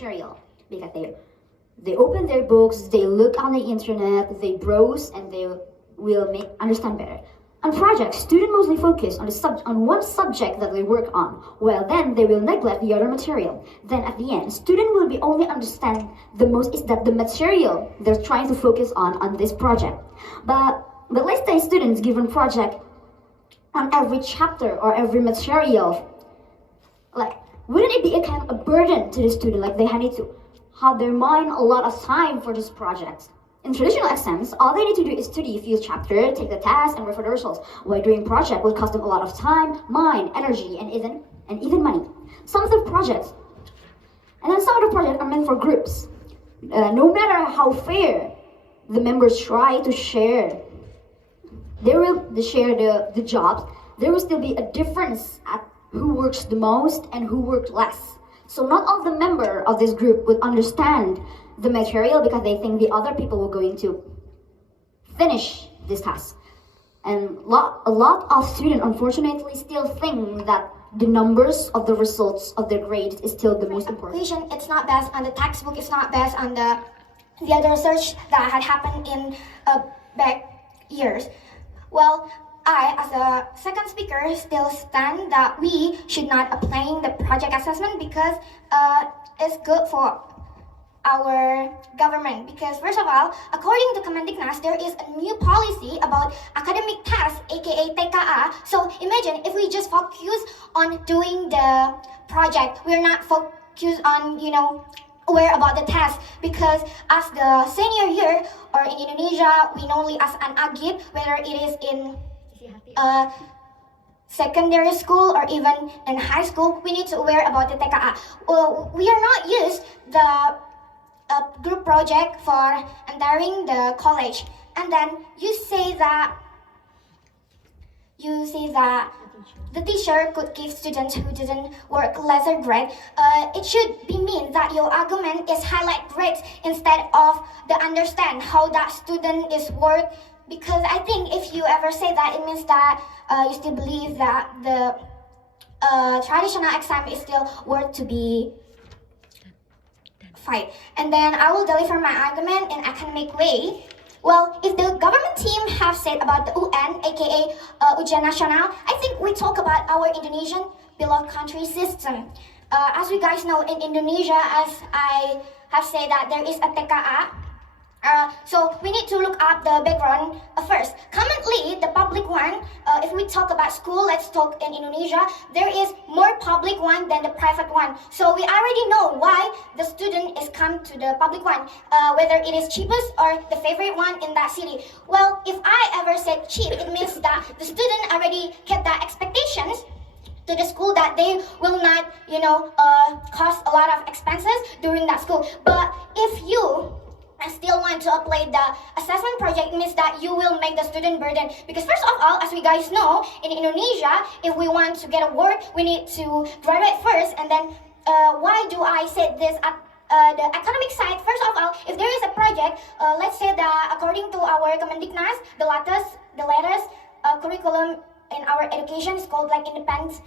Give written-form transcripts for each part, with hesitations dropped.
material because they open their books, they look on the internet, they browse, and they will make understand better. On projects, students mostly focus on on one subject that they work on, while then they will neglect the other material. Then at the end, student will be only understand the most is that the material they're trying to focus on this project. But let's say students given project on every chapter or every material, like wouldn't it be a kind of a burden to the student? Like they need to have their mind a lot of time for this project. In traditional exams, all they need to do is study a few chapters, take the test, and refer the results. While doing project will cost them a lot of time, mind, energy, and even money. Some of the projects are meant for groups. No matter how fair the members try to share, the jobs. There will still be a difference at who works the most and who worked less. So not all the member of this group would understand the material because they think the other people were going to finish this task. And a lot of students unfortunately still think that the numbers of the results of their grades is still the most important. It's not based on the textbook, it's not based on the other research that had happened in back years. Well, I, as a second speaker, still stand that we should not applying the project assessment because it's good for our government. Because first of all, according to Kemendiknas, there is a new policy about academic tests, aka TKA. So imagine if we just focus on doing the project, we're not focused on, aware about the test, because as the senior year or in Indonesia, we normally as an agib, whether it is in secondary school or even in high school, we need to aware about the TKA. We are not used the group project for entering the college, and then you say that the teacher could give students who didn't work lesser grade. It should be mean that your argument is highlight grades instead of the understand how that student is work. Because I think if you ever say that, it means that you still believe that the traditional exam is still worth to be fight. And then I will deliver my argument in academic way. Well, if the government team have said about the UN, aka Ujian Nasional, I think we talk about our Indonesian below country system. As we guys know, in Indonesia, as I have said that there is a TKA. So we need to look up the background first. Currently, the public one, if we talk about school, let's talk in Indonesia, there is more public one than the private one. So we already know why the student is come to the public one, whether it is cheapest or the favorite one in that city. Well, if I ever said cheap, it means that the student already kept that expectations to the school that they will not, cost a lot of expenses during that school. But if you still want to apply the assessment project, means that you will make the student burden. Because first of all, as we guys know, in Indonesia, if we want to get a work, we need to graduate first. And then why do I say this at the academic side? First of all, if there is a project, let's say that according to our Kemendiknas, the latest curriculum in our education is called like independence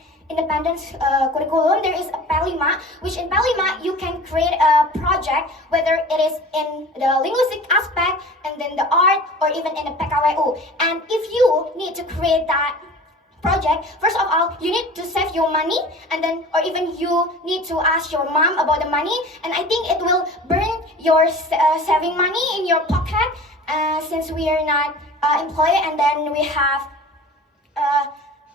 curriculum. There is a Pelima, which in Pelima you can create a project, whether it is in the linguistic aspect and then the art or even in the PKWU. And if you need to create that project, first of all, you need to save your money, and then or even you need to ask your mom about the money. And I think it will burn your saving money in your pocket, since we are not employed, and then we have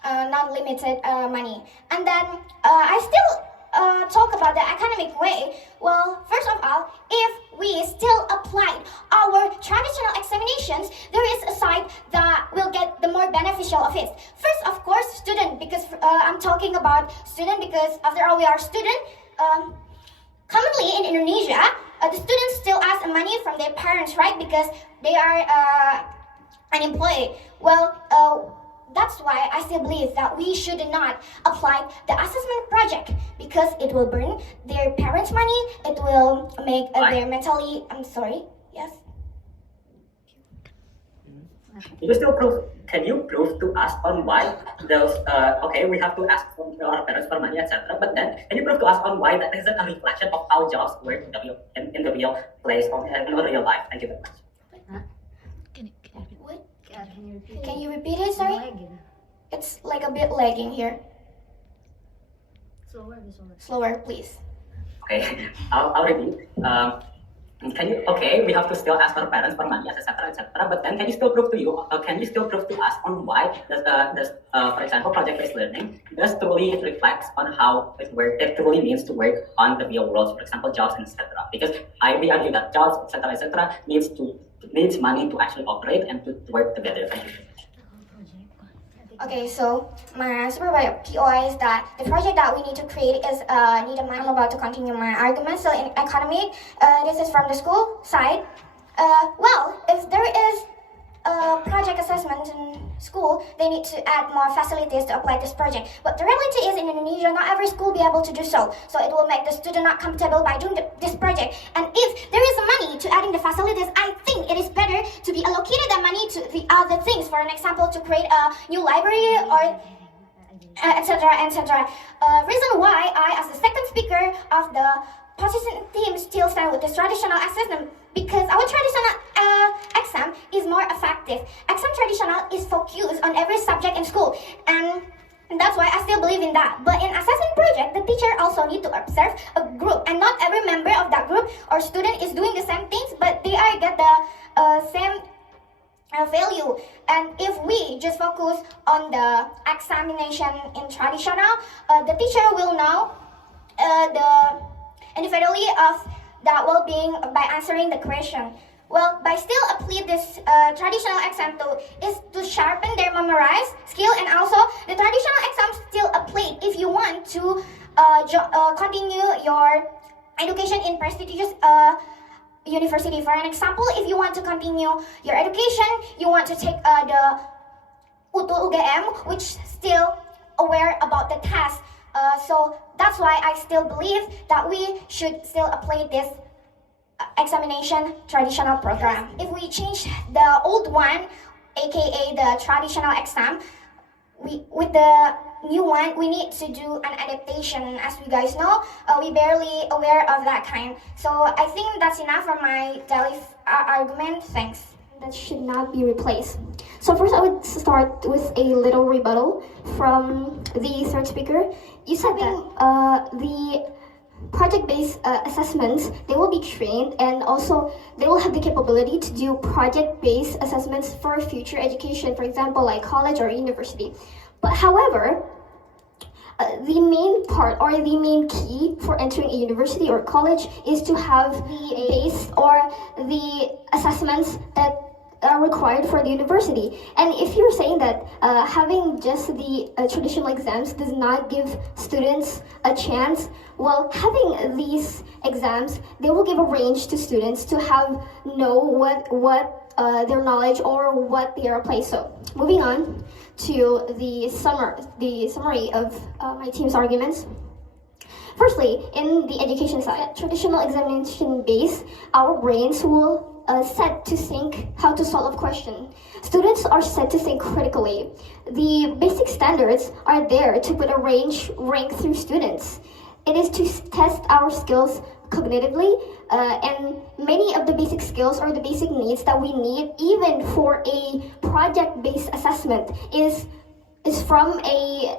non-limited money. And then I still talk about the academic way. Well, first of all, if we still applied our traditional examinations, there is a side that will get the more beneficial of it. First, of course, student, because I'm talking about student because after all we are student. Commonly in Indonesia, the students still ask money from their parents, right? Because they are unemployed. Well, that's why I still believe that we should not apply the assessment project, because it will burn their parents' money, it will make their mentally, I'm sorry, yes? You still prove. Can you prove to us on why those? Okay, we have to ask our parents for money, etc. But then, can you prove to us on why that isn't a reflection of how jobs work in the real place or in the real life? Thank you very much. What? Can you repeat? Can you repeat it? Sorry, it's like a bit lagging here. Slower. Slower, please. Okay, I'll repeat. Can you? Okay, we have to still ask our parents for money, etc., etc. But then, can you still prove to you? Can you still prove to us on why for example, project-based learning does truly reflects on how it truly means to work on the real world, for example, jobs and etc. Because we argue that jobs, etc., needs money to actually operate and to work together. Thank you. Okay, so my answer by POI is that the project that we need to create is need a money. I'm about to continue my argument. So in academic, this is from the school side. Well, if there is project assessment in school, they need to add more facilities to apply this project. But the reality is in Indonesia, not every school will be able to do so. So it will make the student not comfortable by doing this project. And if there is money to adding the facilities, I think it is better to be allocated that money to the other things. For an example, to create a new library or etc. Reason why I, as the second speaker of the position team, still stand with this traditional assessment because our traditional exam is more effective. Exam traditional is focused on every subject in school, and that's why I still believe in that. But in assessment project, the teacher also need to observe a group, and not every member of that group or student is doing the same things, but they are get the same value. And if we just focus on the examination in traditional, the teacher will know the individually of that well-being by answering the question. Well, by still apply this traditional exam is to sharpen their memorized skill, and also the traditional exam still apply if you want to continue your education in prestigious university. For an example, if you want to continue your education, you want to take the UTU UGM, which still aware about the test. So that's why I still believe that we should still apply this examination traditional program. If we change the old one, aka the traditional exam, with the new one, we need to do an adaptation. As you guys know, we barely aware of that kind. So I think that's enough for my daily argument. Thanks. That should not be replaced. So first I would start with a little rebuttal from the third speaker. You said that the project-based assessments, they will be trained, and also they will have the capability to do project-based assessments for future education, for example, like college or university. But however, the main part or the main key for entering a university or college is to have the base or the assessments that are required for the university. And if you're saying that having just the traditional exams does not give students a chance, well, having these exams, they will give a range to students to know what their knowledge or what they are applied. So moving on to the summary of my team's arguments. Firstly, in the education side, traditional examination base, our brains will set to think how to solve a question. Students are set to think critically. The basic standards are there to put a rank through students. It is to test our skills cognitively, and many of the basic skills or the basic needs that we need, even for a project-based assessment, is from a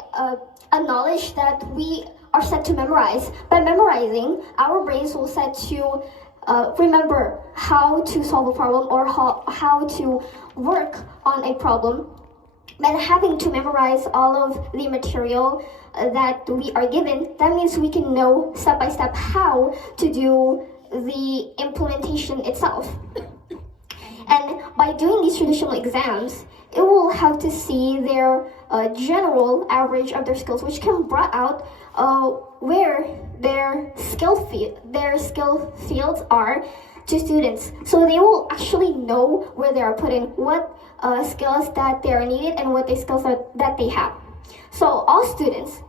knowledge that we are set to memorize. By memorizing, our brains will set to remember how to solve a problem or how to work on a problem. And having to memorize all of the material that we are given, that means we can know step by step how to do the implementation itself. And by doing these traditional exams, it will have to see their general average of their skills, which can bring out where their skill fields are to students. So they will actually know where they are putting what skills that they are needed and what the skills that they have. So all students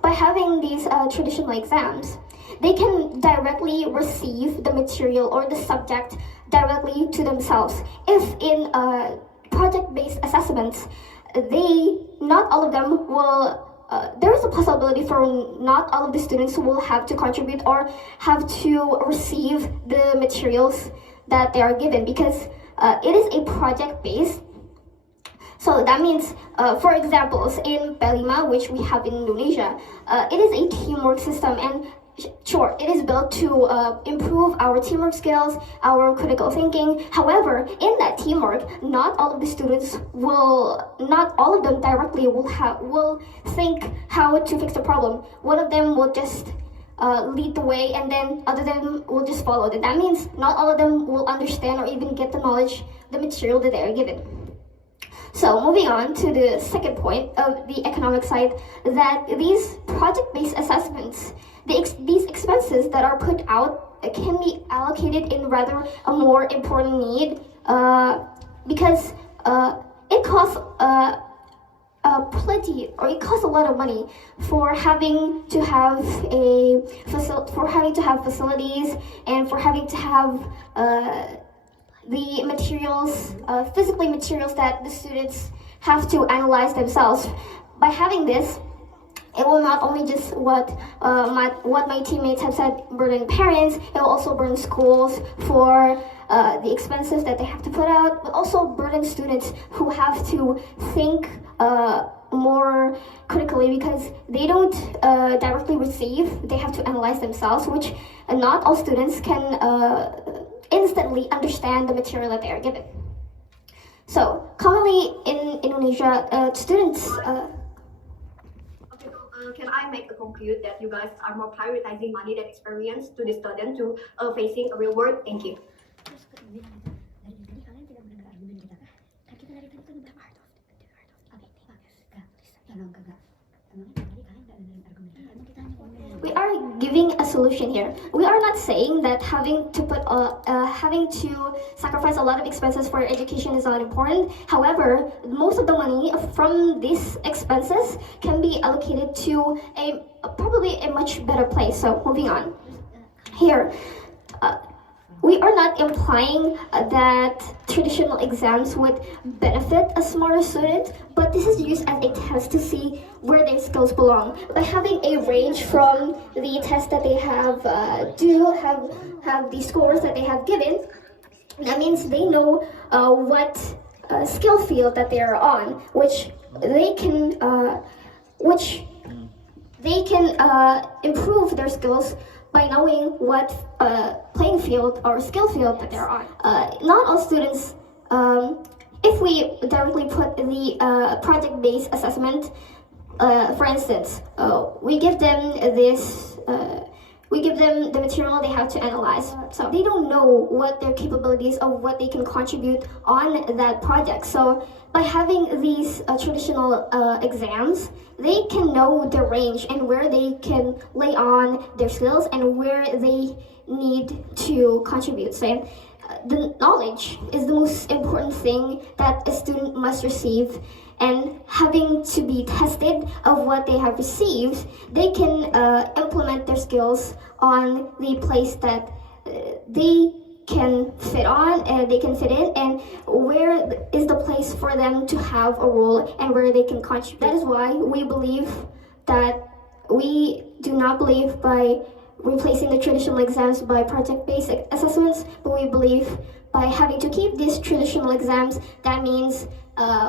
by having these traditional exams, they can directly receive the material or the subject directly to themselves. If in project-based assessments, not all of them will. There is a possibility for not all of the students who will have to contribute or have to receive the materials that they are given, because it is a project-based. So that means, for examples, in Pelima, which we have in Indonesia, it is a teamwork system, and sure, it is built to improve our teamwork skills, our critical thinking. However, in that teamwork, not all of the students not all of them directly will think how to fix the problem. One of them will just lead the way, and then other them will just follow. That means not all of them will understand or even get the knowledge, the material that they are given. So moving on to the second point of the economic side, that these project-based assessments, these expenses that are put out can be allocated in rather a more important need, because it costs plenty, or it costs a lot of money for having to have facilities, and for having to have the materials, physically materials that the students have to analyze themselves. By having this, it will not only just what my teammates have said burden parents, it will also burden schools for the expenses that they have to put out, but also burden students who have to think more critically, because they don't directly receive, they have to analyze themselves, which not all students can instantly understand the material that they are given. So commonly in Indonesia, students can I make a conclude that you guys are more prioritizing money than experience to the student to facing a real world? Thank you. we are giving a solution here. We are not saying that having to sacrifice a lot of expenses for education is not important. However, most of the money from these expenses can be allocated to probably a much better place. So moving on. Here, we are not implying that traditional exams would benefit a smarter student, but this is used as a test to see where their skills belong. By having a range from the test that they have have the scores that they have given, that means they know what skill field that they are on, which they can improve their skills by knowing what playing field or skill field that they're on. Not all students, if we directly put the project-based assessment, for instance, we give them the material they have to analyze. So they don't know what their capabilities of what they can contribute on that project. So by having these traditional exams, they can know their range and where they can lay on their skills and where they need to contribute. So the knowledge is the most important thing that a student must receive, and having to be tested of what they have received, they can implement their skills on the place that they can fit on and they can fit in, and where is the place for them to have a role and where they can contribute. That is why we believe that we do not believe by replacing the traditional exams by project-based assessments, but we believe by having to keep these traditional exams, that means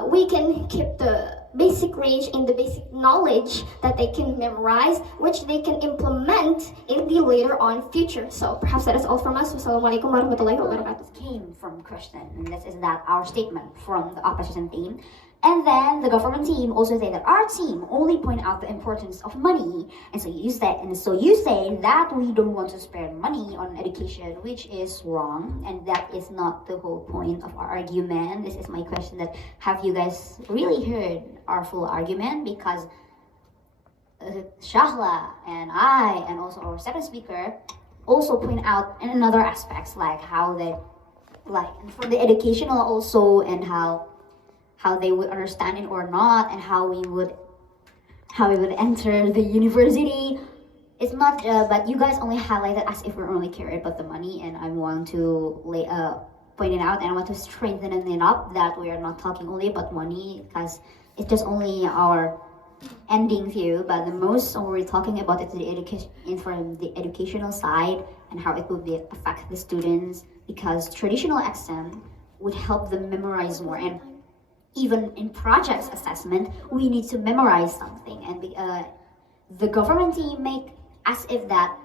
we can keep the basic range in the basic knowledge that they can memorize, which they can implement in the later on future. So perhaps that is all from us. Wassalamualaikum warahmatullahi wabarakatuh. Came from Christian, and this is that our statement from the opposition team. And then the government team also say that our team only point out the importance of money. And so you say that we don't want to spend money on education, which is wrong, and that is not the whole point of our argument. This is my question: that have you guys really heard our full argument? Because Shahla and I, and also our second speaker, also point out in another aspects, like how they, like for the educational also, and how they would understand it or not, and how we would enter the university. it's not, but you guys only highlight it as if we only care about the money, and I want to point it out, and I want to strengthen it up that we are not talking only about money, because it's just only our ending view, but the most we're talking about is the education, from the educational side, and how it will affect the students, because traditional exam would help them memorize more, and even in projects assessment, we need to memorize something, and the government team make as if that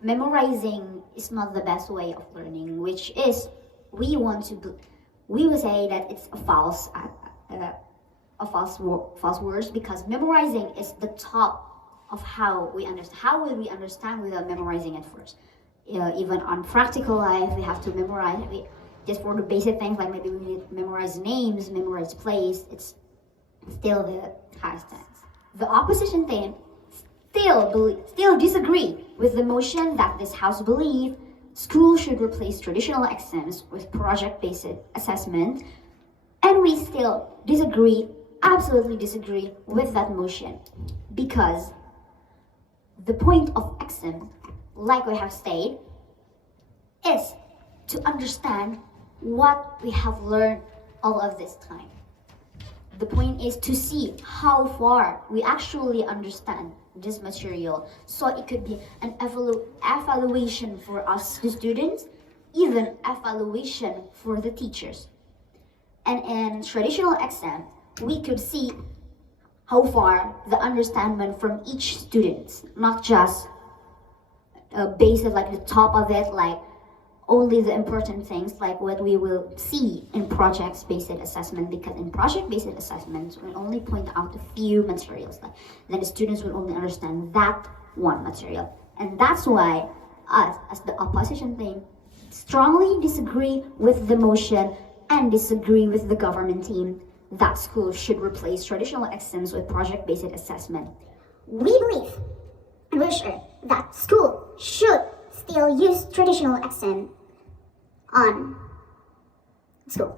memorizing is not the best way of learning, which is we will say that it's a false words, because memorizing is the top of how we understand. How will we understand without memorizing it first? Even on practical life, we have to memorize. Just for the basic things, like maybe we need to memorize names, memorize place. It's still the highest sense. The opposition team still disagree with the motion that this house believe school should replace traditional exams with project-based assessment, and we still absolutely disagree with that motion, because the point of exam, like we have stated, is to understand what we have learned all of this time. The point is to see how far we actually understand this material, so it could be an evaluation for us, the students, even evaluation for the teachers. And in traditional exam, we could see how far the understanding from each student, not just based like the top of it, like only the important things, like what we will see in project-based assessment, because in project-based assessments, we only point out a few materials, then the students will only understand that one material. And that's why us, as the opposition team, strongly disagree with the motion and disagree with the government team that schools should replace traditional exams with project-based assessment. We believe and we're sure that school should still use traditional exam on school.